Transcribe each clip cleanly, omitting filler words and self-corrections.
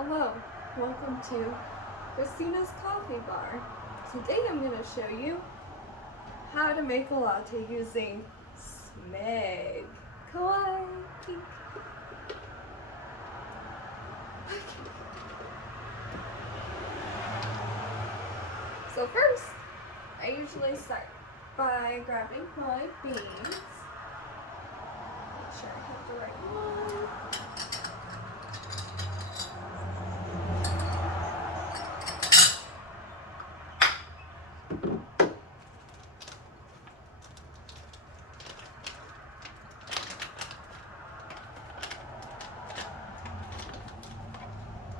Hello, welcome to Christina's Coffee Bar. Today I'm going to show you how to make a latte using SMEG. Kawaii pink. So first, I usually start by grabbing my beans. Make sure I have the right one.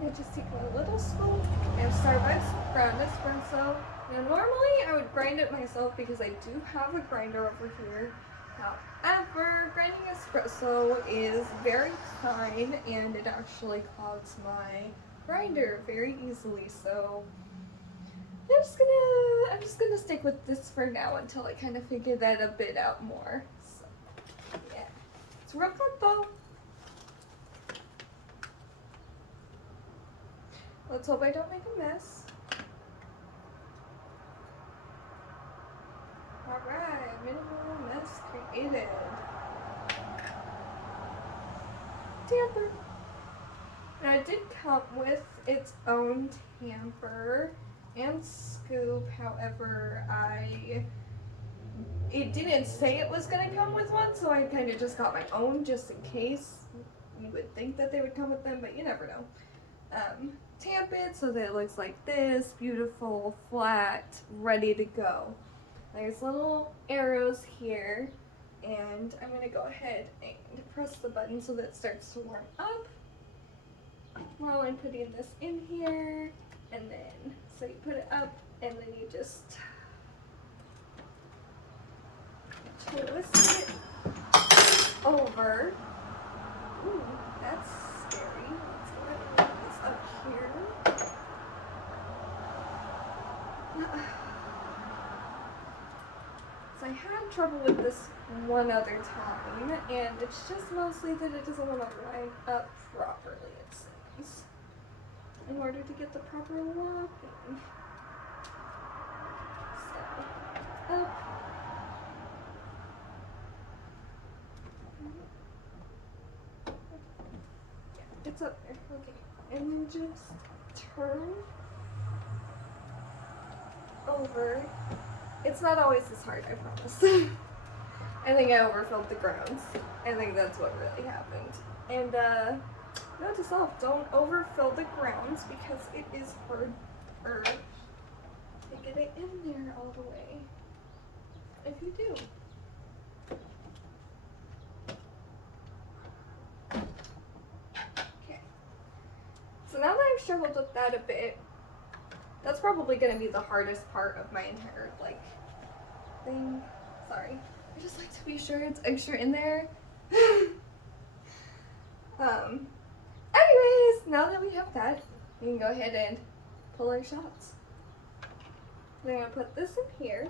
I just take a little scoop of Starbucks ground espresso. Now normally I would grind it myself because I do have a grinder over here. However, grinding espresso is very fine and it actually clogs my grinder very easily. So I'm just gonna stick with this for now until I kind of figure that a bit out more. So yeah, it's real good though. Let's hope I don't make a mess. Alright, minimal mess created. Tamper. Now it did come with its own tamper and scoop, however, it didn't say it was going to come with one, so I kind of just got my own just in case. You would think that they would come with them, but you never know. Tamp it so that it looks like this, beautiful, flat, ready to go. There's little arrows here, and I'm going to go ahead and press the button so that it starts to warm up while I'm putting this in here. And then, so you put it up, and then you just twist it over. Ooh, that's scary. Let's go ahead and move this up here. So I had trouble with this one other time, and it's just mostly that it doesn't want to line up properly, it seems, in order to get the proper locking. So, up. Yeah, it's up there. Okay. And then just turn over. It's not always this hard, I promise. I think I overfilled the grounds. I think that's what really happened. And note to self, don't overfill the grounds because it is harder to get it in there all the way if you do. Okay. So now that I've struggled with that a bit, that's probably going to be the hardest part of my entire, thing. Sorry. I just like to be sure it's extra in there. Anyways, now that we have that, we can go ahead and pull our shots. Then I'm going to put this in here.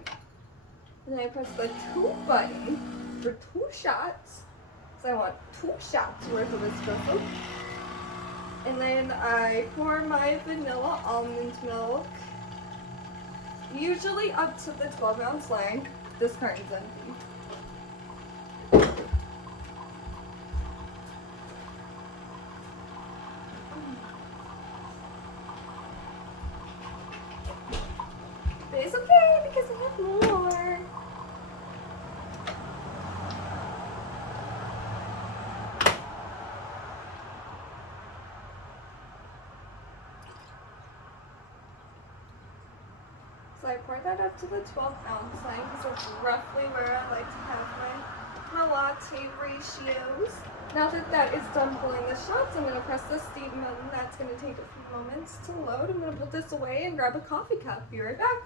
And then I press the 2 button for 2 shots. So I want 2 shots worth of espresso. And then I pour my vanilla almond milk, usually up to the 12-ounce line. This carton's empty. But it's okay because I have more. So I pour that up to the 12-ounce line because that's roughly where I like to have my latte ratios. Now that that is done pulling the shots, I'm going to press the steam button. That's going to take a few moments to load. I'm going to put this away and grab a coffee cup. Be right back.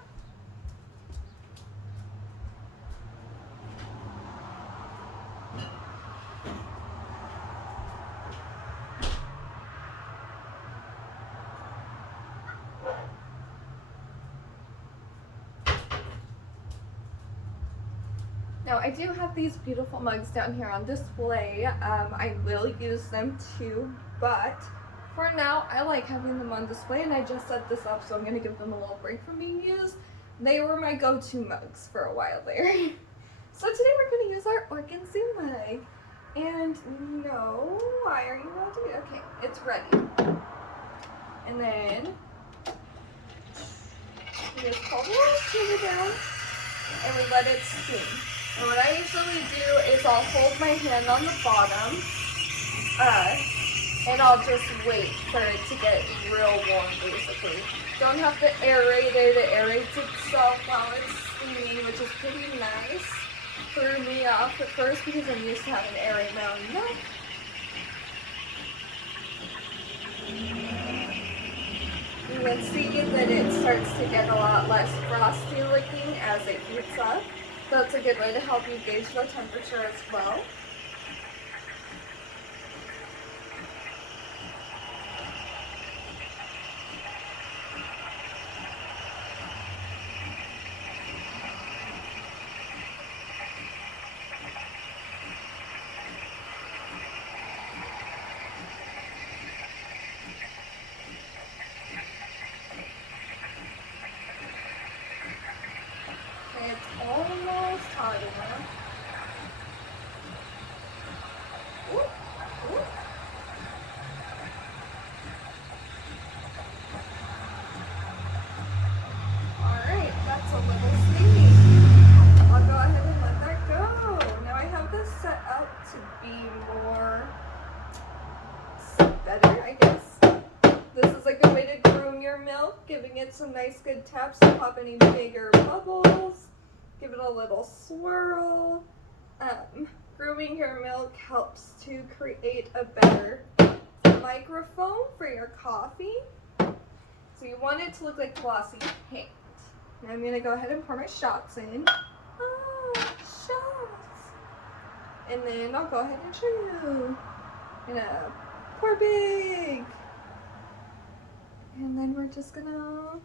Now I do have these beautiful mugs down here on display. I will use them too, but For now, I like having them on display, and I just set this up, so I'm going to give them a little break from being used. They were my go-to mugs for a while there. So today we're going to use our organza mug. And no, why are you about to do it? Okay, it's ready. And then we just pull the little sugar down and we let it steam. And what I usually do is I'll hold my hand on the bottom and I'll just wait for it to get real warm, basically. Don't have to aerate it. It aerates itself while it's steaming, which is pretty nice. Threw me off at first because I'm used to having to aerate my own milk. You can see that it starts to get a lot less frosty looking as it heats up. So that's a good way to help you gauge the temperature as well. It's almost hot enough. Ooh, ooh. Alright, that's a little steamy. I'll go ahead and let that go. Now I have this set up to be more better, I guess. This is a good way to groom your milk, giving it some nice good taps to pop any bigger bubbles. Give it a little swirl. Grooming your milk helps to create a better microfoam for your coffee. So you want it to look like glossy paint. Now I'm going to go ahead and pour my shots in. Oh, shots. And then I'll go ahead and show you. I'm going to pour big. And then we're just going to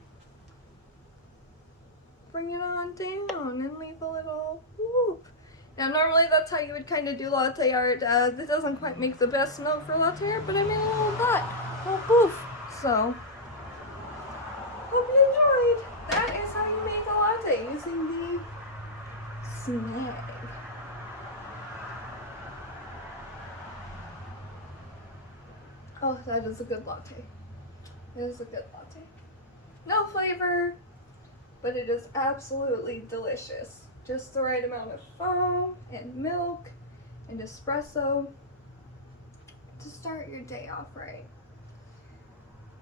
bring it on down and leave a little whoop. Now normally that's how you would kind of do latte art. This doesn't quite make the best note for latte art, but I made a little dot, a little poof. So, hope you enjoyed. That is how you make a latte using the SMEG. Oh, that is a good latte. It is a good latte. No flavor, but it is absolutely delicious. Just the right amount of foam and milk and espresso to start your day off right.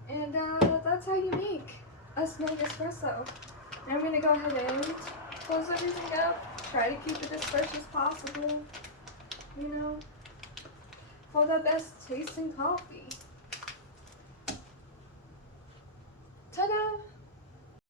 And that's how you make a SMEG espresso. Now I'm going to go ahead and close everything up. Try to keep it as fresh as possible. You know, for the best tasting coffee. Ta-da!